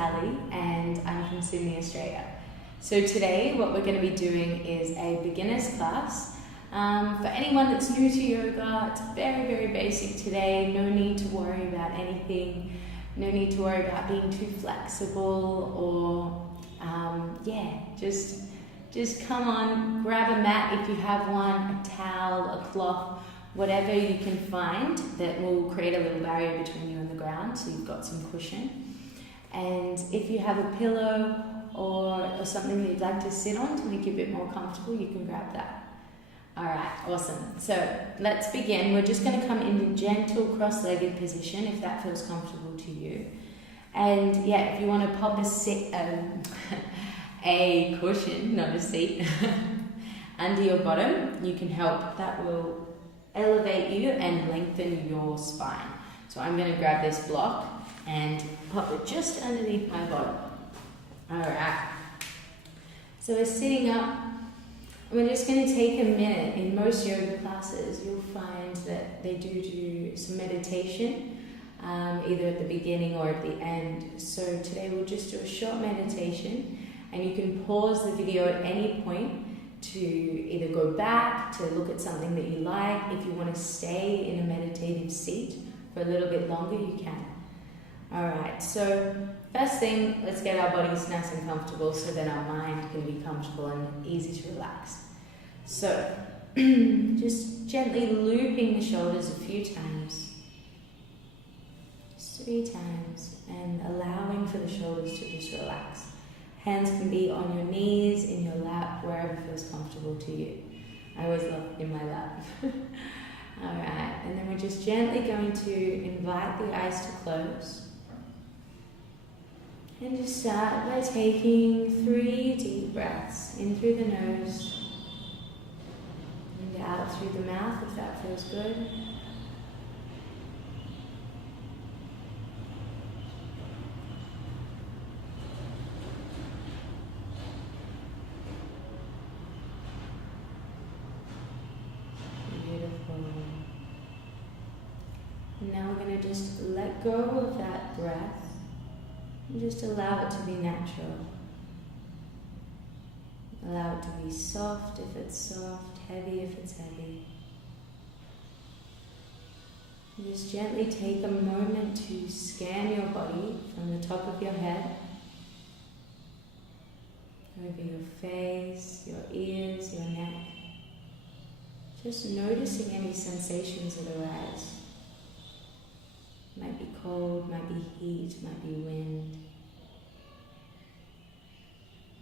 Ali and I'm from Sydney, Australia. So today what we're going to be doing is a beginner's class. For anyone that's new to yoga, it's very, very basic today. No need to worry about anything. No need to worry about being too flexible or, just come on, grab a mat if you have one, a towel, a cloth, whatever you can find that will create a little barrier between you and the ground so you've got some cushion. And if you have a pillow or something that you'd like to sit on to make you a bit more comfortable, you can grab that. Alright, awesome. So let's begin. We're just going to come in a gentle cross-legged position if that feels comfortable to you. And yeah, if you want to pop a cushion, not a seat, under your bottom, you can help. That will elevate you and lengthen your spine. So I'm going to grab this block and pop it just underneath my bottom. Alright. So we're sitting up. We're just going to take a minute. In most yoga classes, you'll find that they do some meditation, either at the beginning or at the end. So today we'll just do a short meditation, and you can pause the video at any point to either go back to look at something that you like. If you want to stay in a meditative seat for a little bit longer, you can. Alright, so first thing, let's get our bodies nice and comfortable so that our mind can be comfortable and easy to relax. So, just gently looping the shoulders a few times, just 3 times, and allowing for the shoulders to just relax. Hands can be on your knees, in your lap, wherever feels comfortable to you. I always love in my lap. Alright, and then we're just gently going to invite the eyes to close. And just start by taking 3 deep breaths, in through the nose, and out through the mouth if that feels good. Now we're going to just let go of that breath and just allow it to be natural. Allow it to be soft if it's soft, heavy if it's heavy. And just gently take a moment to scan your body from the top of your head, over your face, your ears, your neck. Just noticing any sensations that arise. Might be cold, might be heat, might be wind.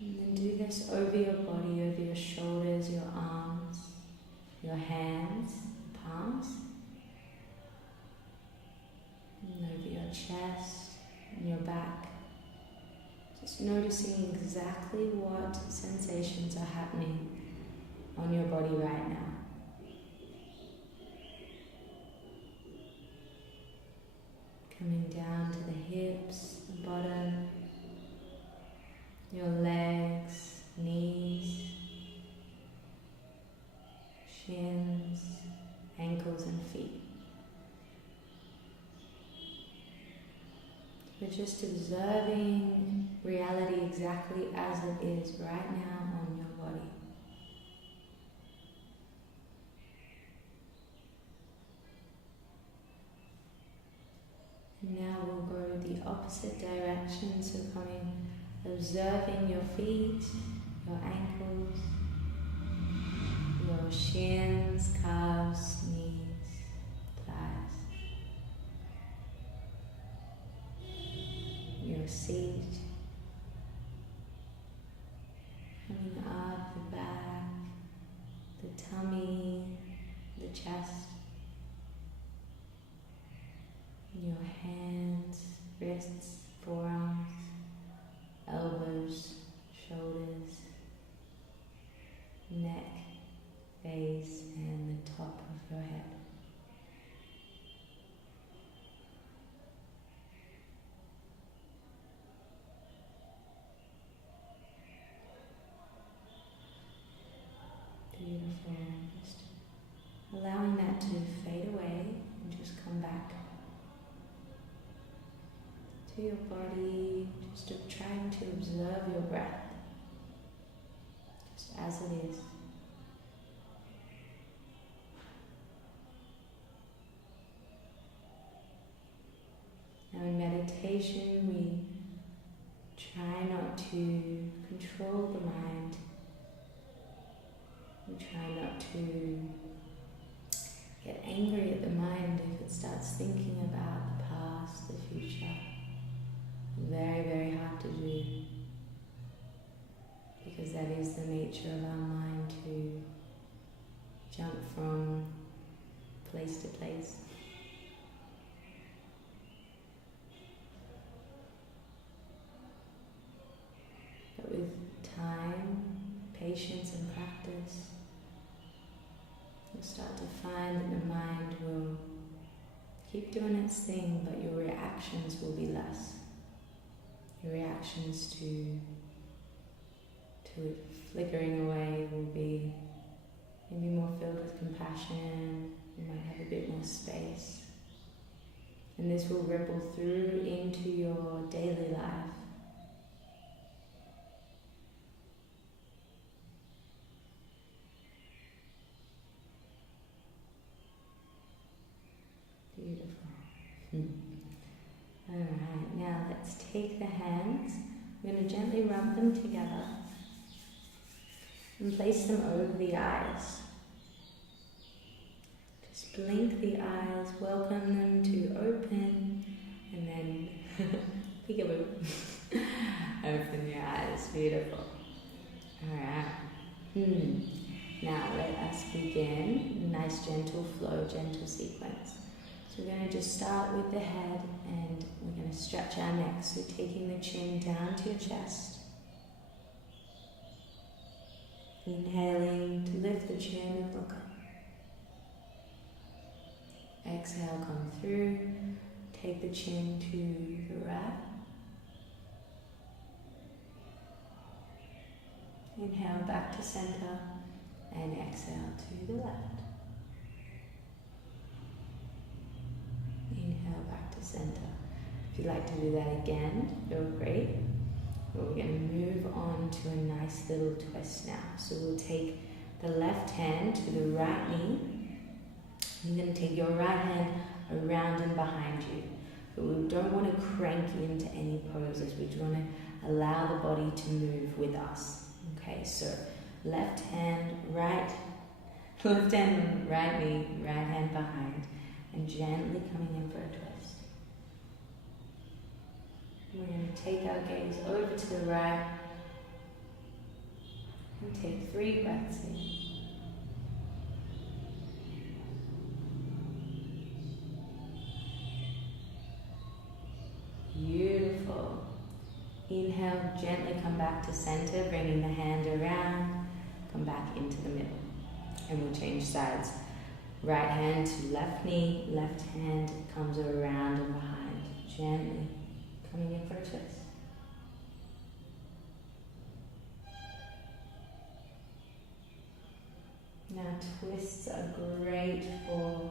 And then do this over your body, over your shoulders, your arms, your hands, palms. And over your chest and your back. Just noticing exactly what sensations are happening on your body right now. Coming down to the hips, the bottom, your legs, knees, shins, ankles and feet. We're just observing reality exactly as it is right now on your body. Now we'll go the opposite direction, so observing your feet, your ankles, your shins, calves, knees, thighs, your seat, coming up the back, the tummy, the chest. Your hands, wrists, forearms, elbows, shoulders, neck, face, and the top of your head. to your body, just trying to observe your breath, just as it is. Now in meditation, we try not to control the mind. We try not to get angry at the mind if it starts thinking about the past, the future. Very, very hard to do, because that is the nature of our mind, to jump from place to place. But with time, patience and practice, you'll start to find that the mind will keep doing its thing, but your reactions will be less. Your reactions to it flickering away will be maybe more filled with compassion. You might have a bit more space. And this will ripple through into your daily life. Beautiful. Alright, now let's take the hands. We're going to gently rub them together and place them over the eyes. Just blink the eyes, welcome them to open, and then peekaboo. Open your eyes. Beautiful. Alright. Now let us begin. Nice gentle flow, gentle sequence. So we're going to just start with the head, and we're going to stretch our neck. So taking the chin down to your chest. Inhaling to lift the chin and look up. Exhale, come through. Take the chin to the right. Inhale back to center, and exhale to the left. Inhale back to center. If you'd like to do that again, feel free. But we're going to move on to a nice little twist now. So we'll take the left hand to the right knee. You're going to take your right hand around and behind you. But we don't want to crank into any poses. We want to allow the body to move with us. Okay, so left hand, right knee, right hand behind, and gently coming in for a twist. We're going to take our gaze over to the right and take 3 breaths in. Beautiful. Inhale, gently come back to center, bringing the hand around, come back into the middle. And we'll change sides. Right hand to left knee, left hand comes around and behind, gently coming in for a twist. Now twists are great for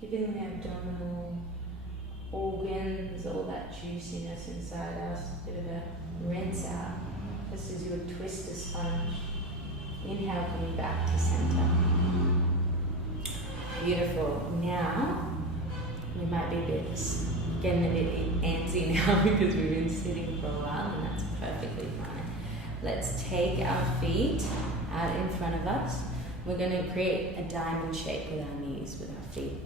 giving the abdominal organs all that juiciness inside us, a bit of a rinse out, just as you would twist a sponge. Inhale, coming back to center. Beautiful. Now, we might be getting a bit antsy now because we've been sitting for a while, and that's perfectly fine. Let's take our feet out in front of us. We're going to create a diamond shape with our knees, with our feet.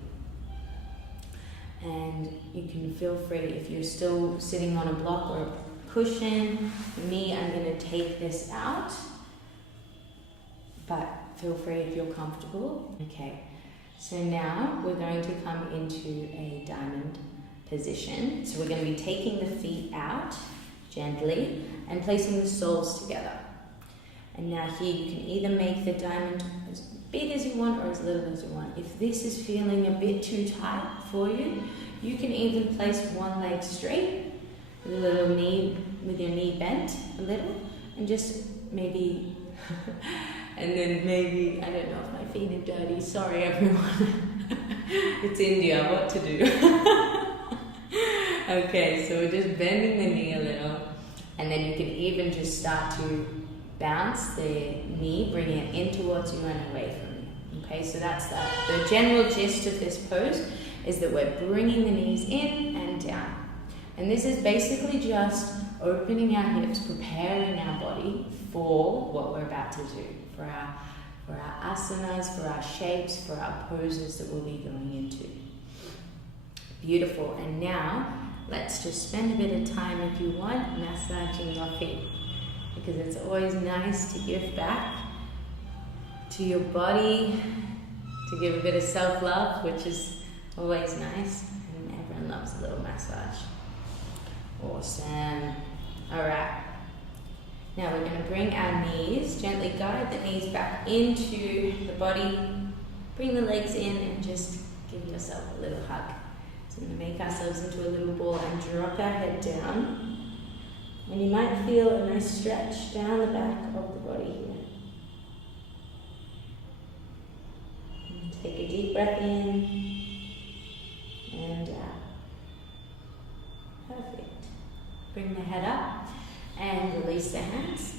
And you can feel free, if you're still sitting on a block or a cushion, for me, I'm going to take this out, but feel free if you're comfortable. Okay, so now we're going to come into a diamond position. So we're going to be taking the feet out gently and placing the soles together. And now here you can either make the diamond as big as you want or as little as you want. If this is feeling a bit too tight for you, you can even place one leg straight, with a little knee, with your knee bent a little, and just maybe, and then maybe, I don't know if my feet are dirty, sorry everyone. It's India, what to do? Okay, so we're just bending the knee a little, and then you can even just start to bounce the knee, bringing it in towards you and away from you. Okay, so that's the general gist of this pose is that we're bringing the knees in and down. And this is basically just opening our hips, preparing our body for what we're about to do, for our asanas, for our shapes, for our poses that we'll be going into. Beautiful. And now, let's just spend a bit of time, if you want, massaging your feet, because it's always nice to give back to your body, to give a bit of self-love, which is always nice, and everyone loves a little massage. Awesome. Alright. Now we're going to bring our knees, gently guide the knees back into the body, bring the legs in and just give yourself a little hug. So we're going to make ourselves into a little ball and drop our head down. And you might feel a nice stretch down the back of the body here. And take a deep breath in and out. Perfect. Bring the head up and release the hands.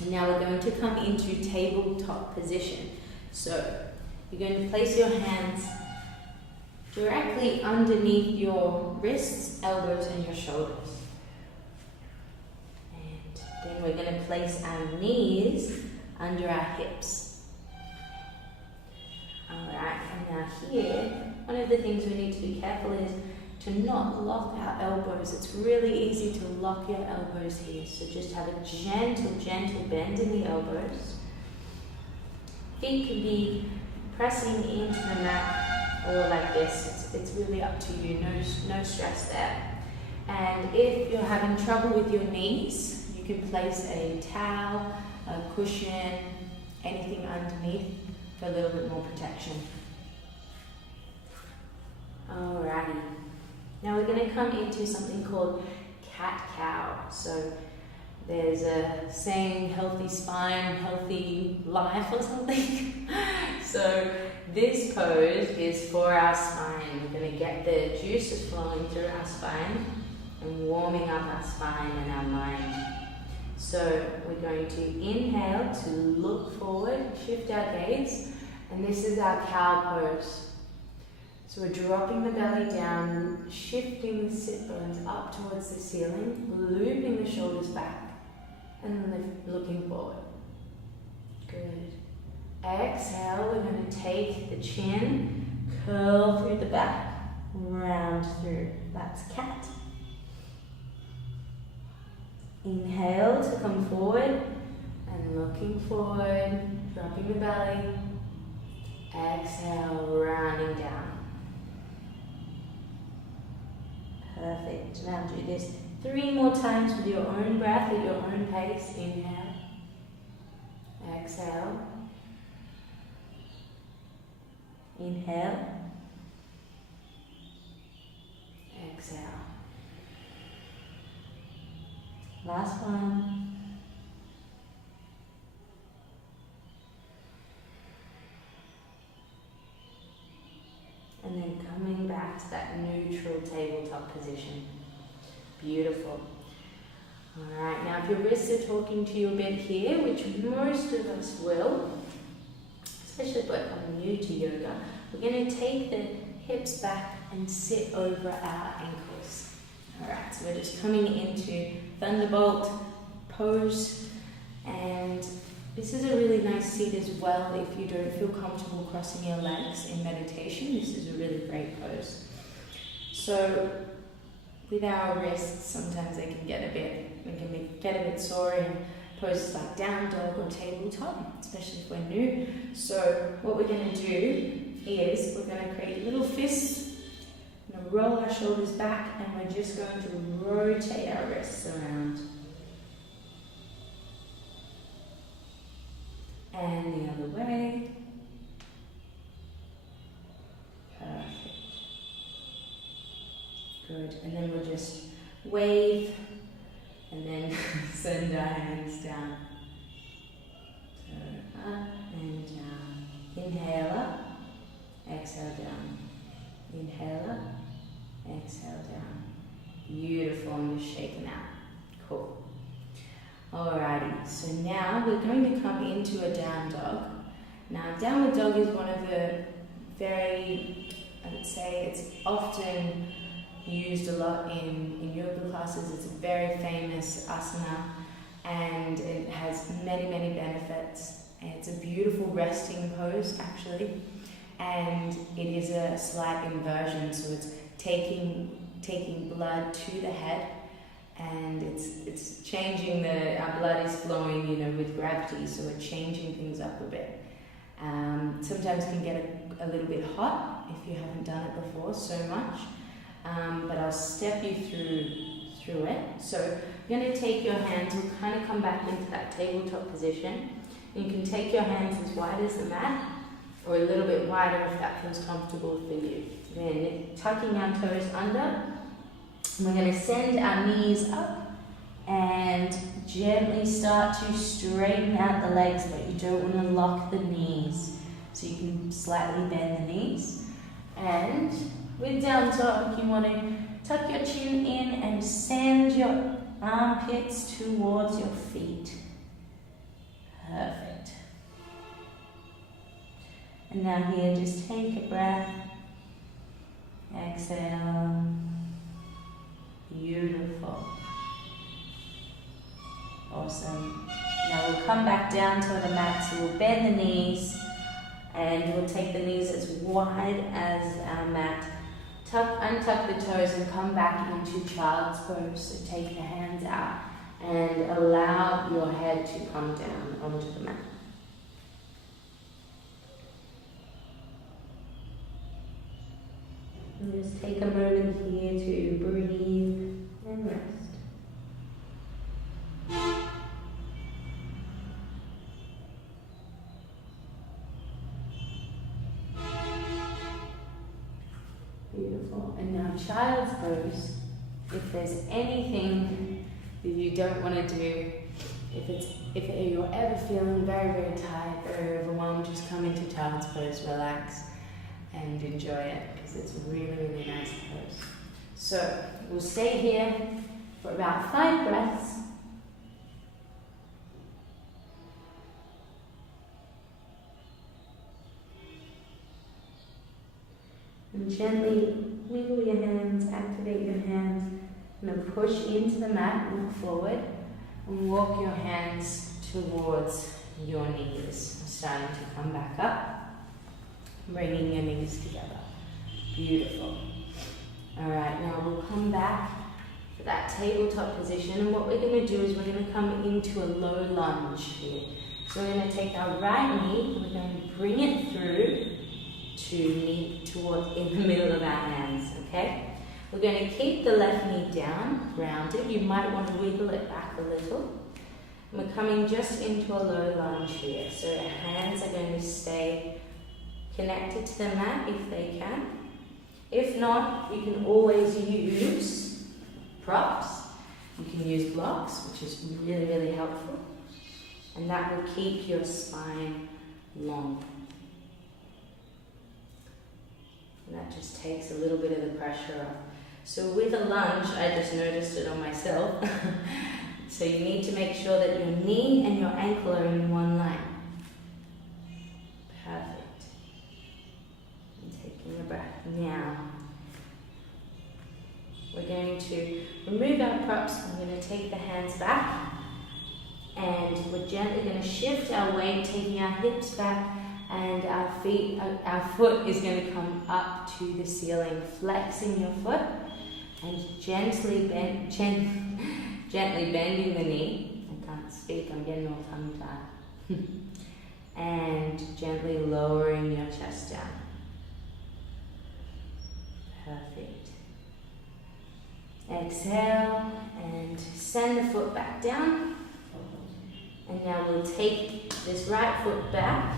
And now we're going to come into tabletop position. So you're going to place your hands directly underneath your wrists, elbows and your shoulders. And then we're going to place our knees under our hips. Alright, and now here, one of the things we need to be careful is to not lock our elbows. It's really easy to lock your elbows here. So just have a gentle bend in the elbows. Feet can be pressing into the mat or like this. It's really up to you. No stress there. And if you're having trouble with your knees, you can place a towel, a cushion, anything underneath for a little bit more protection. Alrighty. Now we're going to come into something called cat-cow. So there's a saying, healthy spine, healthy life or something. So this pose is for our spine. We're going to get the juices flowing through our spine and warming up our spine and our mind. So we're going to inhale to look forward, shift our gaze, and this is our cow pose. So we're dropping the belly down, shifting the sit bones up towards the ceiling, looping the shoulders back, and looking forward. Good. Exhale, we're going to take the chin, curl through the back, round through. That's cat. Inhale to come forward, and looking forward, dropping the belly. Exhale, rounding down. Perfect. Now do this 3 more times with your own breath at your own pace. Inhale. Exhale. Inhale. Exhale. Last one. And then coming back to that neutral tabletop position. Beautiful. Alright, now if your wrists are talking to you a bit here, which most of us will, especially if we're new to yoga, we're going to take the hips back and sit over our ankles. Alright, so we're just coming into Thunderbolt pose, and this is a really nice seat as well if you don't feel comfortable crossing your legs in meditation. This is a really great pose. So with our wrists, sometimes they can get a bit sore in poses like down dog or tabletop, especially if we're new. So what we're going to do is we're going to create little fists. We're going to roll our shoulders back, and we're just going to rotate our wrists around. And the other way. Perfect. Good. And then we'll just wave and then send our hands down. So up and down. Inhale up, exhale down. Inhale up, exhale down. Beautiful, and just shake them out. Cool. Alrighty, so now we're going to come into a down dog. Now, downward dog is one of the very, I would say, it's often used a lot in yoga classes. It's a very famous asana, and it has many, many benefits. It's a beautiful resting pose, actually, and it is a slight inversion, so it's taking blood to the head, and it's changing our blood is flowing, with gravity, so we're changing things up a bit. Sometimes can get a little bit hot if you haven't done it before so much, but I'll step you through it. So you're going to take your hands, we'll kind of come back into that tabletop position. You can take your hands as wide as the mat, or a little bit wider if that feels comfortable for you. Then tucking our toes under, we're going to send our knees up and gently start to straighten out the legs, but you don't want to lock the knees. So you can slightly bend the knees. And with down dog, you want to tuck your chin in and send your armpits towards your feet. Perfect. And now here, just take a breath. Exhale. Beautiful. Awesome. Now we'll come back down to the mat, so we'll bend the knees and we'll take the knees as wide as our mat. Untuck the toes and come back into child's pose. So take the hands out and allow your head to come down onto the mat. And just take a moment here to breathe and rest. Beautiful. And now child's pose. If there's anything that you don't want to do, if you're ever feeling very, very tired, very overwhelmed, just come into child's pose, relax and enjoy it, because it's a really, really nice pose. So we'll stay here for about 5 breaths. And gently wiggle your hands, activate your hands, and then push into the mat, look forward, and walk your hands towards your knees. Starting to come back up, bringing your knees together. Beautiful. Alright, now we'll come back to that tabletop position, and what we're going to do is we're going to come into a low lunge here. So we're going to take our right knee, we're going to bring it through to knee towards in the middle of our hands, okay? We're going to keep the left knee down, grounded. You might want to wiggle it back a little. And we're coming just into a low lunge here. So our hands are going to stay connected to the mat if they can. If not, you can always use props. You can use blocks, which is really, really helpful. And that will keep your spine long. And that just takes a little bit of the pressure off. So with a lunge, I just noticed it on myself. So you need to make sure that your knee and your ankle are in one line. Perfect. And taking a breath. Now, we're going to remove our props. I'm going to take the hands back. And we're gently going to shift our weight, taking our hips back. And our foot is going to come up to the ceiling, flexing your foot and gently bending the knee. I can't speak, I'm getting all tongue-tied. And gently lowering your chest down. Perfect. Exhale and send the foot back down. And now we'll take this right foot back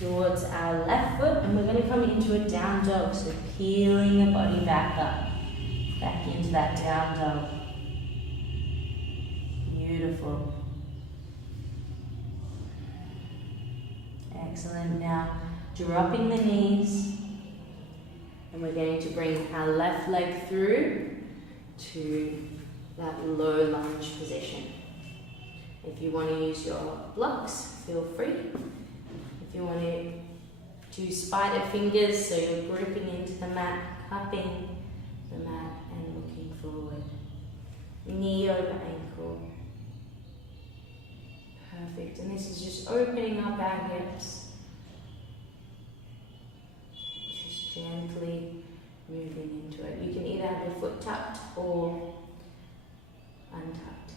towards our left foot, and we're going to come into a down dog, so peeling the body back up, back into that down dog. Beautiful. Excellent. Now, dropping the knees, and we're going to bring our left leg through to that low lunge position. If you want to use your blocks, feel free. If you want to do spider fingers, so you're gripping into the mat, cupping the mat and looking forward. Knee over ankle. Perfect. And this is just opening up our hips. Just gently moving into it. You can either have your foot tucked or untucked.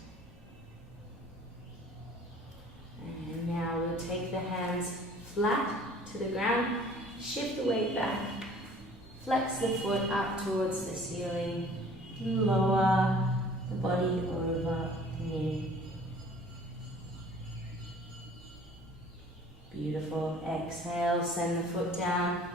And now we'll take the hands flat to the ground, shift the weight back, flex the foot up towards the ceiling, lower the body over the knee. Beautiful. Exhale, send the foot down,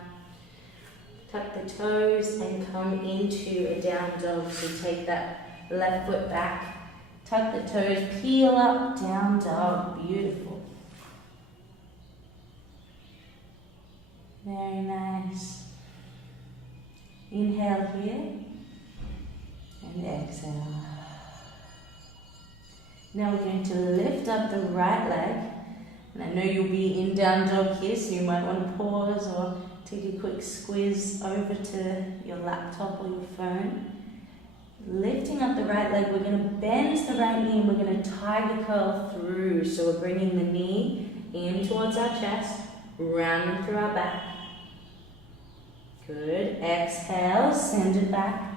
tuck the toes and come into a down dog. So take that left foot back, tuck the toes, peel up, down dog. Beautiful. Very nice. Inhale here and exhale. Now we're going to lift up the right leg. And I know you'll be in down dog here, so you might want to pause or take a quick squiz over to your laptop or your phone. Lifting up the right leg, we're going to bend the right knee and we're going to tiger curl through. So we're bringing the knee in towards our chest, rounding through our back. Good. Exhale, send it back.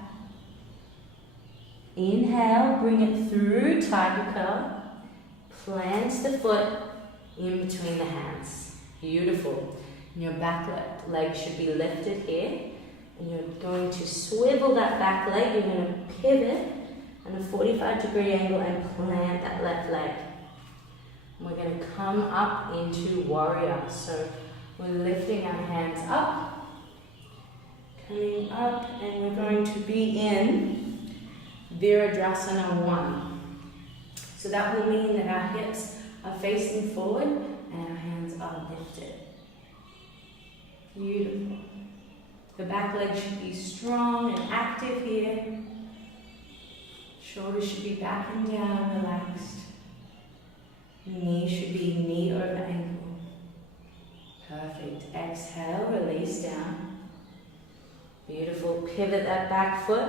Inhale, bring it through, tiger curl. Plant the foot in between the hands. Beautiful. And your back leg should be lifted here. And you're going to swivel that back leg. You're going to pivot on a 45-degree angle and plant that left leg. And we're going to come up into warrior. So we're lifting our hands up, coming up, and we're going to be in Virabhadrasana 1. So that will mean that our hips are facing forward and our hands are lifted. Beautiful. The back leg should be strong and active here. Shoulders should be back and down, relaxed. The knee should be knee over ankle. Perfect. Exhale, release down. Beautiful. Pivot that back foot.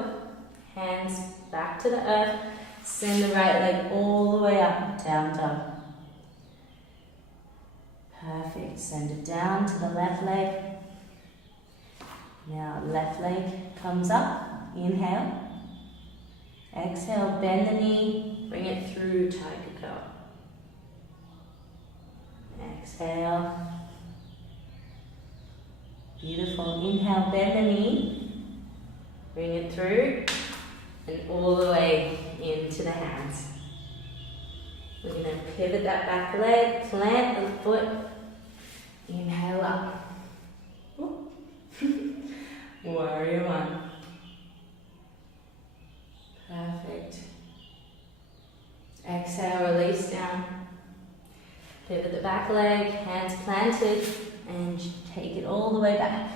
Hands back to the earth. Send the right leg all the way up, down dog. Perfect. Send it down to the left leg. Now left leg comes up. Inhale. Exhale, bend the knee. Bring it through, tiger curl. Exhale. Beautiful. Inhale, bend the knee. Bring it through. And all the way into the hands. We're going to pivot that back leg, plant the foot, inhale up. Warrior 1. Perfect. Exhale, release down. Pivot the back leg, hands planted, and take it all the way back.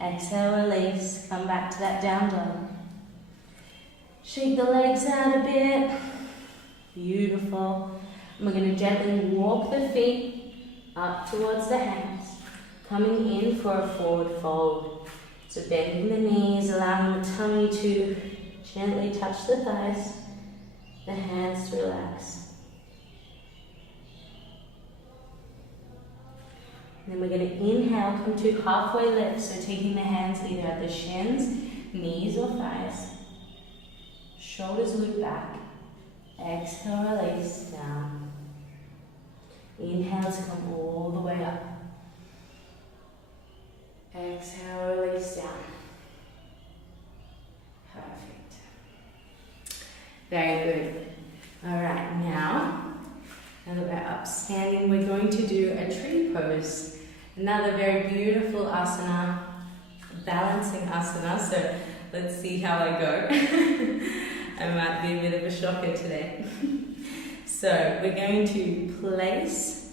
Exhale, release, come back to that down dog. Shake the legs out a bit. Beautiful. And we're going to gently walk the feet up towards the hands, coming in for a forward fold. So bending the knees, allowing the tummy to gently touch the thighs, the hands to relax. And then we're going to inhale, come to halfway lift, so taking the hands either at the shins, knees or thighs. Shoulders loop back. Exhale, release down. Inhale to come all the way up. Exhale, release down. Perfect. Very good. Alright, now that we're up standing, we're going to do a tree pose. Another very beautiful asana, balancing asana, so let's see how I go. I might be a bit of a shocker today. So we're going to place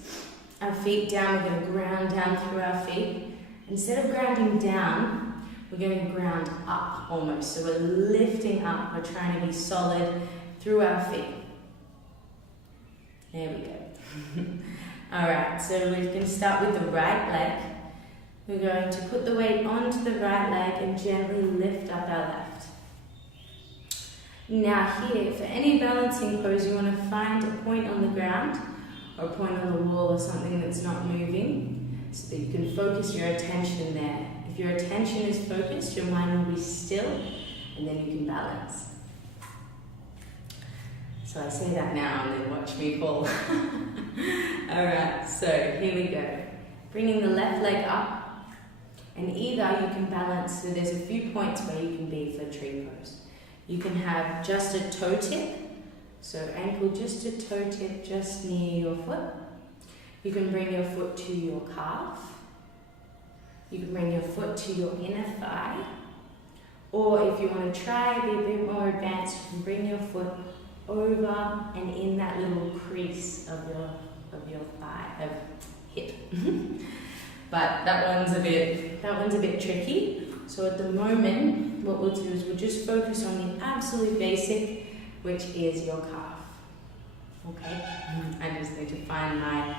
our feet down, we're going to ground down through our feet. Instead of grounding down, we're going to ground up almost. So we're lifting up, we're trying to be solid through our feet. There we go. Alright, so we're going to start with the right leg. We're going to put the weight onto the right leg and gently lift up our left. Now here, for any balancing pose, you want to find a point on the ground or a point on the wall or something that's not moving so that you can focus your attention there. If your attention is focused, your mind will be still and then you can balance. So I say that now and then watch me fall. Alright, so here we go. Bringing the left leg up. And either you can balance, so there's a few points where you can be for tree pose. You can have just a toe tip, so ankle just a toe tip just near your foot. You can bring your foot to your calf. You can bring your foot to your inner thigh. Or if you want to try, be a bit more advanced, you can bring your foot over and in that little crease of your thigh, of hip. But that one's a bit tricky. So at the moment, what we'll do is we'll just focus on the absolute basic, which is your calf. Okay? I just need to find my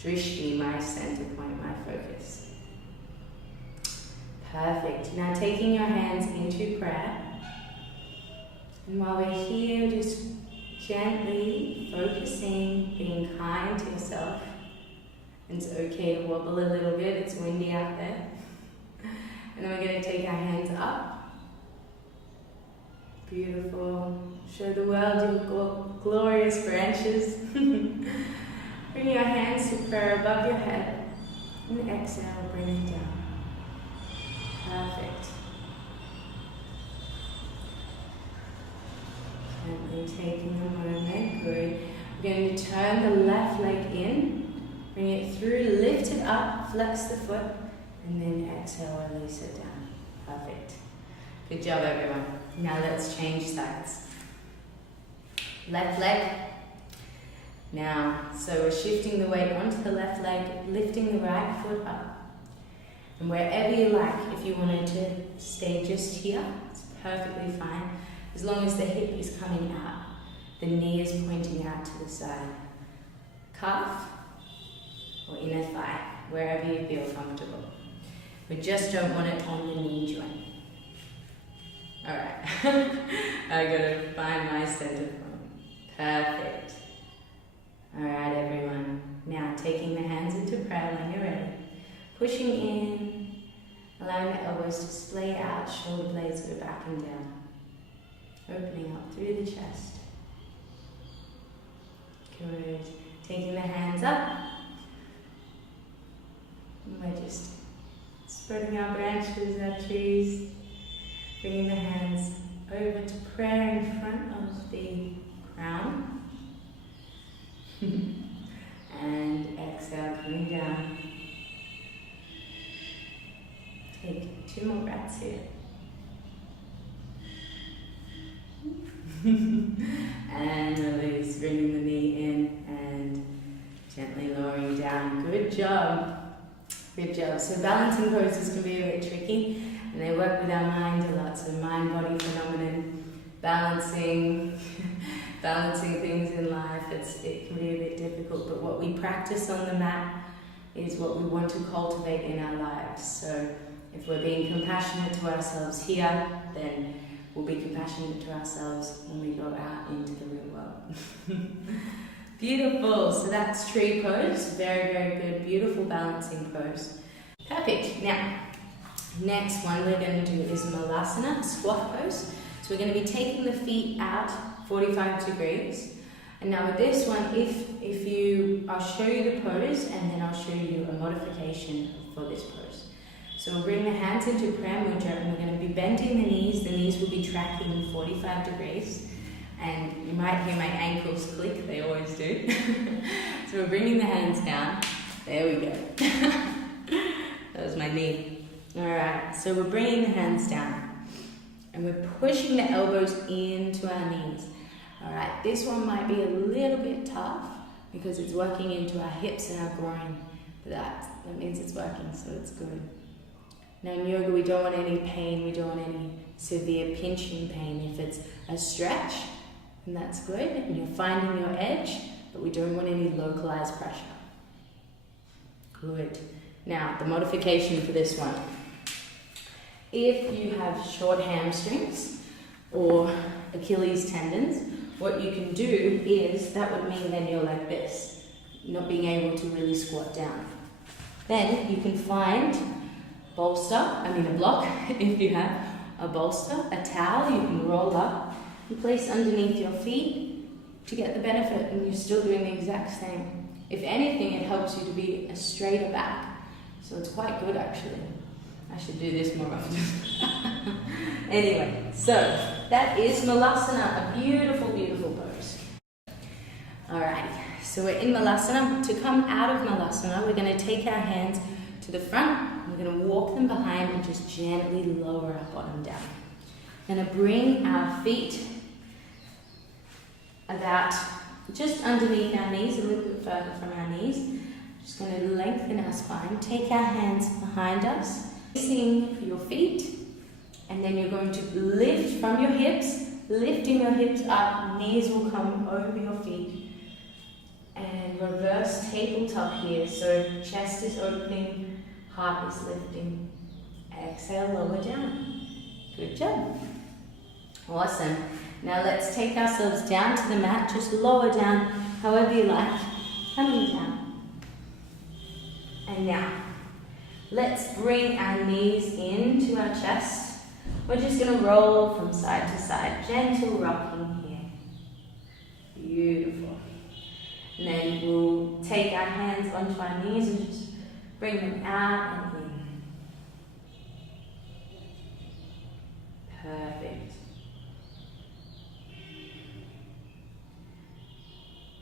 drishti, my center point, my focus. Perfect. Now taking your hands into prayer. And while we're here, just gently focusing, being kind to yourself. It's okay to wobble a little bit, it's windy out there. And then we're going to take our hands up. Beautiful. Show the world your glorious branches. Bring your hands to prayer above your head. And exhale, bring it down. Perfect. Gently taking a moment. Good. We're going to turn the left leg in. Bring it through, lift it up, flex the foot, and then exhale, release it down. Perfect. Good job, everyone. Now let's change sides. Left leg. Now, so we're shifting the weight onto the left leg, lifting the right foot up. And wherever you like, if you wanted to stay just here, it's perfectly fine. As long as the hip is coming out, the knee is pointing out to the side. Calf or inner thigh, wherever you feel comfortable. We just don't want it on the knee joint. Alright, I gotta find my center point. Perfect. Alright everyone, now taking the hands into prayer when you're ready. Pushing in, allowing the elbows to splay out, shoulder blades go back and down. Opening up through the chest. Good. Taking the hands up. We're just spreading our branches, our trees, bringing the hands over to prayer in front of the crown. And exhale, coming down. Take 2 more breaths here. And release, bringing the knee in and gently lowering down. Good job. Good job. So balancing poses can be a bit tricky and they work with our mind a lot. So mind-body phenomenon, balancing things in life, it can be a bit difficult. But what we practice on the mat is what we want to cultivate in our lives. So if we're being compassionate to ourselves here, then we'll be compassionate to ourselves when we go out into the real world. Beautiful. So that's tree pose. Very, very good. Beautiful balancing pose. Perfect. Now, next one we're going to do is Malasana, squat pose. So we're going to be taking the feet out 45 degrees. And now with this one, I'll show you the pose and then I'll show you a modification for this pose. So we'll bring the hands into prayer mudra and we're going to be bending the knees. The knees will be tracking 45 degrees. And you might hear my ankles click, they always do. So we're bringing the hands down. There we go. That was my knee. Alright, so we're bringing the hands down. And we're pushing the elbows into our knees. Alright, this one might be a little bit tough because it's working into our hips and our groin. But that means it's working, so it's good. Now in yoga we don't want any pain, we don't want any severe pinching pain. If it's a stretch, then that's good and you're finding your edge, but we don't want any localized pressure. Good. Now the modification for this one. If you have short hamstrings or Achilles tendons, what you can do is, that would mean then you're like this, not being able to really squat down. Then you can find a block, if you have a bolster, a towel you can roll up and place underneath your feet to get the benefit, and you're still doing the exact same. If anything, it helps you to be a straighter back, so it's quite good actually. I should do this more often. Anyway, so that is Malasana, a beautiful, beautiful pose. Alright, so we're in Malasana. To come out of Malasana, we're going to take our hands to the front. We're going to walk them behind and just gently lower our bottom down. We're going to bring our feet about just underneath our knees, a little bit further from our knees. Just going to lengthen our spine. Take our hands behind us, facing your feet, and then you're going to lift from your hips, lifting your hips up, knees will come over your feet, and reverse tabletop here, so chest is opening, heart is lifting. Exhale, lower down. Good job. Awesome. Now let's take ourselves down to the mat, just lower down, however you like, coming down. And now, let's bring our knees into our chest. We're just going to roll from side to side, gentle rocking here. Beautiful. And then we'll take our hands onto our knees and just bring them out and in. Perfect.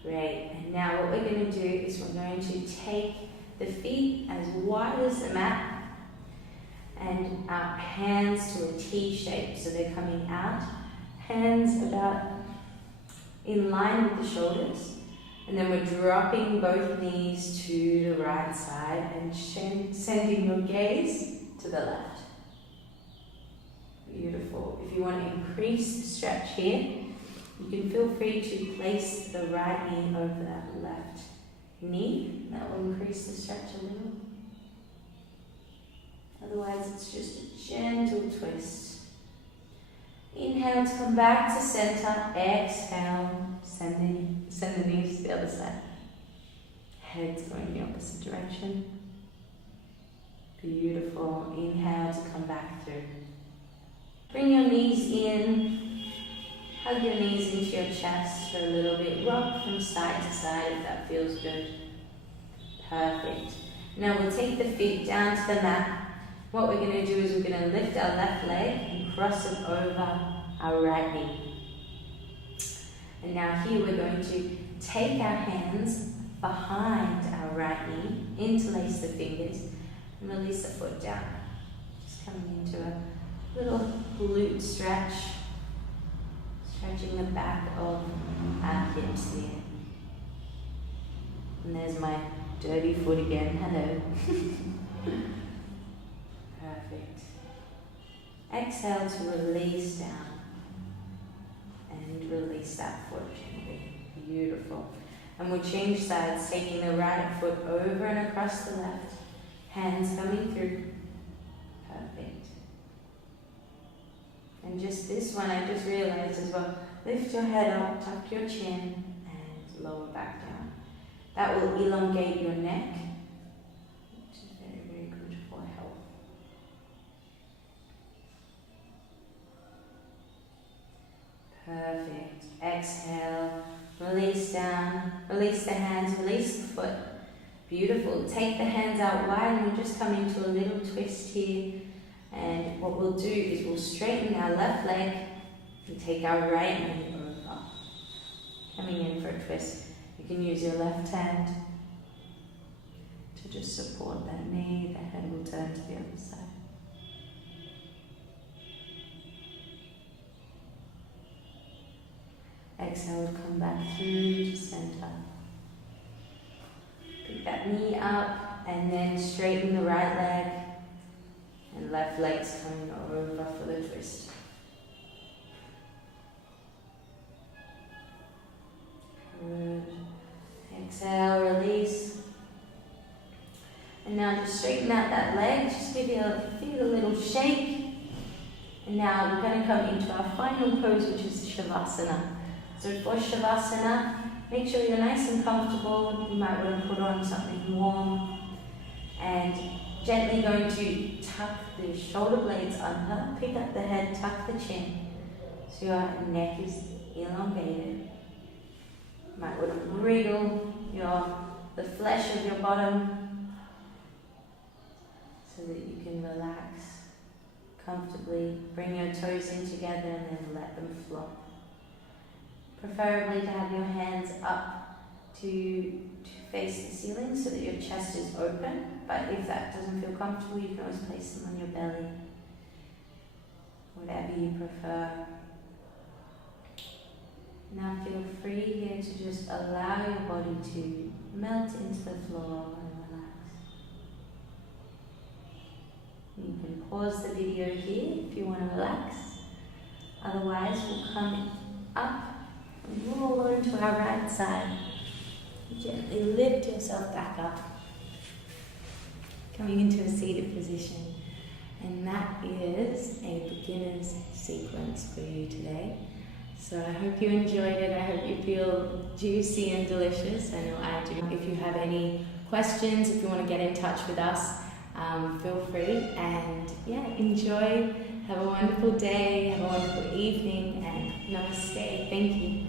Great. And now what we're going to do is we're going to take the feet as wide as the mat and our hands to a T shape, so they're coming out, hands about in line with the shoulders, and then we're dropping both knees to the right side and sending your gaze to the left. Beautiful. If you want to increase the stretch here, you can feel free to place the right knee over that left knee. That will increase the stretch a little. Otherwise, it's just a gentle twist. Inhale to come back to center. Exhale, send the knees to the other side. Head's going the opposite direction. Beautiful. Inhale to come back through. Bring your knees in. Hug your knees into your chest for a little bit. Rock from side to side if that feels good. Perfect. Now we'll take the feet down to the mat. What we're going to do is we're going to lift our left leg and cross it over our right knee. And now here we're going to take our hands behind our right knee, interlace the fingers, and release the foot down. Just coming into a little glute stretch, stretching the back of our hips here. And there's my dirty foot again. Hello. Perfect. Exhale to release down and release that foot gently. Beautiful. And we'll change sides, taking the right foot over and across the left. Hands coming through. Perfect. And just this one, I just realized as well, lift your head up, tuck your chin, and lower back down. That will elongate your neck, which is very, very good for health. Perfect. Exhale, release down, release the hands, release the foot. Beautiful. Take the hands out wide and we'll just come into a little twist here. And what we'll do is we'll straighten our left leg and take our right knee over. Coming in for a twist. You can use your left hand to just support that knee. The head will turn to the other side. Exhale, come back through to center. Pick that knee up and then straighten the right leg and left leg's coming over for the twist. Good. Exhale, release. And now just straighten out that leg, just feel a little shake. And now we're going to come into our final pose, which is Shavasana. So for Shavasana, make sure you're nice and comfortable. You might want to put on something warm. And gently going to tuck the shoulder blades under, pick up the head, tuck the chin. So your neck is elongated. You might want to wriggle the flesh of your bottom so that you can relax comfortably. Bring your toes in together and then let them flop. Preferably to have your hands up to face the ceiling so that your chest is open, but if that doesn't feel comfortable, you can always place them on your belly. Whatever you prefer. Now feel free here to just allow your body to melt into the floor and relax. You can pause the video here if you want to relax. Otherwise, we'll come up and roll over to our right side. Gently lift yourself back up. Coming into a seated position. And that is a beginner's sequence for you today. So I hope you enjoyed it. I hope you feel juicy and delicious. I know I do. If you have any questions, if you want to get in touch with us, feel free. And yeah, enjoy. Have a wonderful day. Have a wonderful evening. And namaste. Thank you.